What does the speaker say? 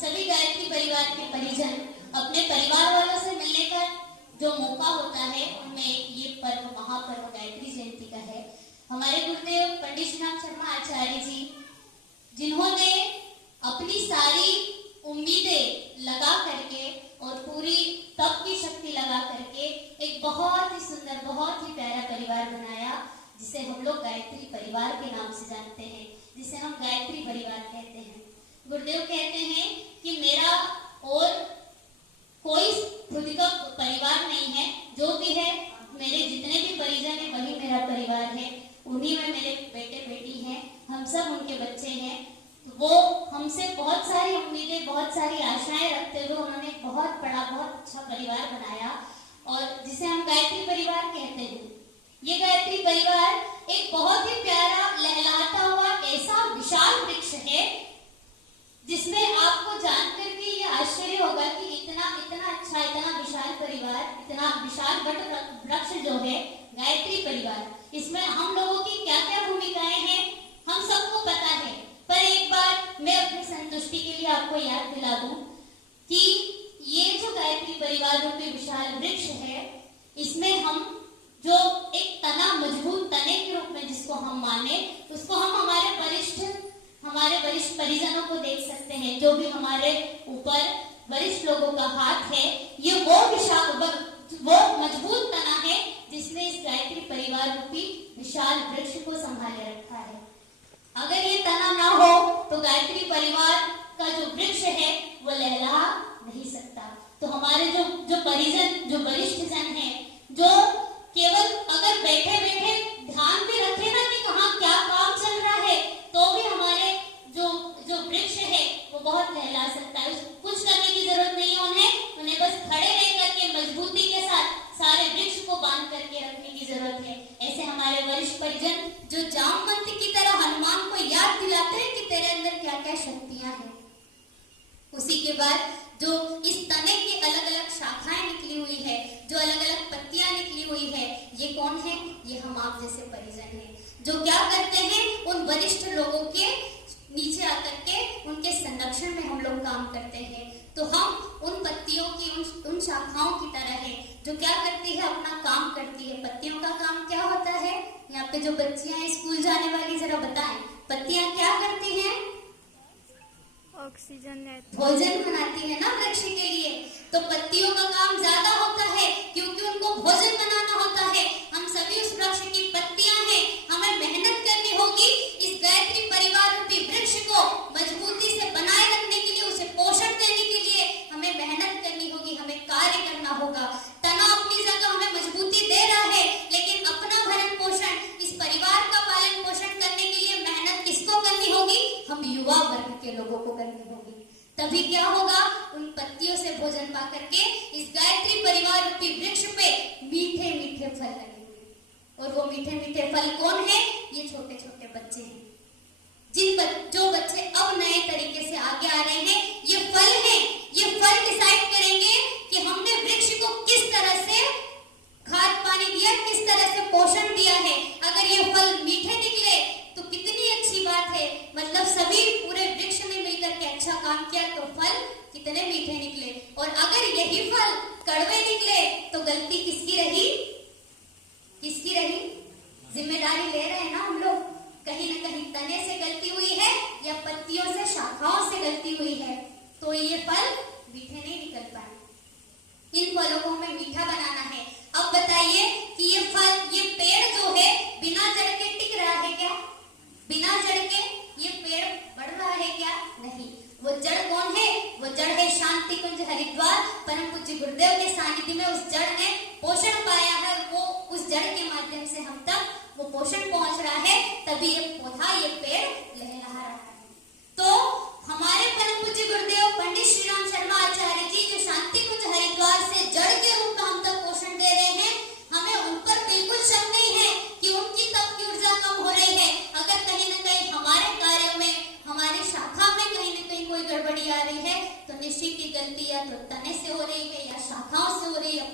सभी गायत्री परिवार के परिजन अपने परिवार वालों से मिलने का जो मौका होता है उनमें ये पर्व महापर्व गायत्री जयंती का है। हमारे गुरुदेव पंडित श्रीराम शर्मा आचार्य जी, जिन्होंने अपनी सारी उम्मीदें लगा करके और पूरी तप की शक्ति लगा करके एक बहुत ही सुंदर, बहुत ही प्यारा परिवार बनाया, जिसे हम लोग गायत्री परिवार के नाम से जानते हैं, जिसे हम गायत्री परिवार कहते हैं। गुरुदेव कहते हैं कि मेरा और कोई खुद का परिवार नहीं है, जो भी है मेरे जितने भी परिजन है वही मेरा परिवार है, उन्हीं में मेरे बेटे बेटी हैं, हम सब उनके बच्चे हैं। वो हमसे बहुत सारी उम्मीदें, बहुत सारी आशाएं रखते हुए उन्होंने बहुत बड़ा, बहुत अच्छा परिवार बनाया और जिसे हम गायत्री परिवार कहते हैं। ये गायत्री परिवार एक बहुत ही प्यारा लहलहाता हुआ ऐसा विशाल वृक्ष है जिसमें आपको जानकर के ये आश्चर्य होगा कि इतना अच्छा, इतना विशाल परिवार, इतना विशाल वट वृक्ष जो है गायत्री परिवार, इसमें हम लोगों की क्या क्या भूमिकाएं हैं हम सबको पता है। पर एक बार मैं अपनी संतुष्टि के लिए आपको याद दिला दूं कि ये जो गायत्री परिवार रूपी विशाल वृक्ष है, इसमें हम जो एक तना, मजबूत तने के रूप में जिसको हम माने, उसको हम हमारे वरिष्ठ परिजनों को देख सकते हैं। जो भी हमारे ऊपर वरिष्ठ लोगों का हाथ है, ये वो मजबूत तना है जिसने इस गायत्री परिवार रूपी विशाल वृक्ष को संभाले रखा है। अगर ये तना ना हो तो गायत्री परिवार का जो वृक्ष है वो लहलहा नहीं सकता। तो हमारे जो परिजन, जो वरिष्ठ जन है, जो केवल अगर बैठे बैठे ध्यान भी रखे ना कि कहाँ क्या काम चल रहा है, तो भी हमारे जो वृक्ष है वो बहुत लहला सकता है। कुछ करने की जरूरत नहीं है उन्हें बस खड़े रह करके मजबूती के साथ सारे वृक्ष को बांध करके रखने की जरूरत है। ऐसे हमारे वरिष्ठ परिजन जो जामवंत की तरह हनुमान को याद दिलाते हैं कि तेरे अंदर क्या क्या शक्तियां हैं। उसी के बाद जो इस तने की अलग अलग शाखाएं निकली हुई है, जो अलग अलग पत्तियां निकली हुई है, ये कौन है? ये हम आप जैसे परिजन हैं, जो क्या करते हैं, उन वरिष्ठ लोगों के नीचे आकर के उनके संरक्षण में हम लोग काम करते हैं। तो हम उन पत्तियों की, उन शाखाओं की तरह है जो क्या करती है, अपना काम करती है। पत्तियों का काम क्या होता है? यहाँ पे जो बच्चियां स्कूल जाने वाली, जरा बताएं, पत्तियां क्या करती हैं? ऑक्सीजन, भोजन बनाती है ना वृक्ष के लिए। तो पत्तियों का काम ज्यादा होता है क्योंकि उनको भोजन बनाना होता है। हम सभी उस वृक्ष की पत्तियां हैं, हमें मेहनत करनी होगी इस गायत्री परिवार रूपी वृक्ष को मजबूती से बनाए रखने के लिए, उसे पोषण देने के लिए हमें मेहनत करनी होगी, हमें कार्य करना होगा। तना अपनी जगह हमें मजबूती दे रहा है, लेकिन अपना भरण पोषण, इस परिवार का पालन पोषण करने के लिए मेहनत किसको करनी होगी? हम युवा वर्ग के लोगों को करनी होगी। तभी क्या होगा, उन पत्तियों से भोजन पा करके इस गायत्री परिवार रूपी वृक्ष पे मीठे मीठे फल लगेंगे। और वो मीठे मीठे फल कौन है? ये छोटे छोटे बच्चे हैं, जो बच्चे अब नए तरीके से आगे आ रहे हैं। ये फल है, ये फल डिसाइड करेंगे कि हमने वृक्ष को किस तरह से खाद पानी दिया, किस तरह से पोषण दिया है। अगर ये फल मीठे निकले तो कितनी अच्छी बात है, मतलब सभी पूरे वृक्ष ने मिलकर के अच्छा काम किया तो फल कितने मीठे निकले। और अगर यही फल कड़वे निकले तो गलती किसकी रही? किसकी रही? जिम्मेदारी ले रहे हैं ना हम लोग। कहीं ना कहीं तने से गलती हुई है या पत्तियों से, शाखाओं से गलती हुई है, तो ये फल मीठे नहीं निकल पाए। इन फलों को हमें मीठा बनाना है। अब बताइए कि ये फल, ये पेड़ जो है बिना जड़ के टिक रहा है क्या? बिना जड़ के ये पेड़ बढ़ रहा है क्या? नहीं। वो जड़ कौन है? वो जड़ है शांति कुंज हरिद्वार, परम पूज्य गुरुदेव के सानिध्य में उस जड़ ने पोषण पाया है। वो उस जड़ के माध्यम से हम तक वो पोषण पहुंच रहा है, तभी ये पौधा, ये पेड़ लहलहा रहा है। तो हमारे परम पूज्य गुरुदेव पंडित श्रीराम शर्मा आचार्य जी जो शांति कुंज हरिद्वार से जड़ के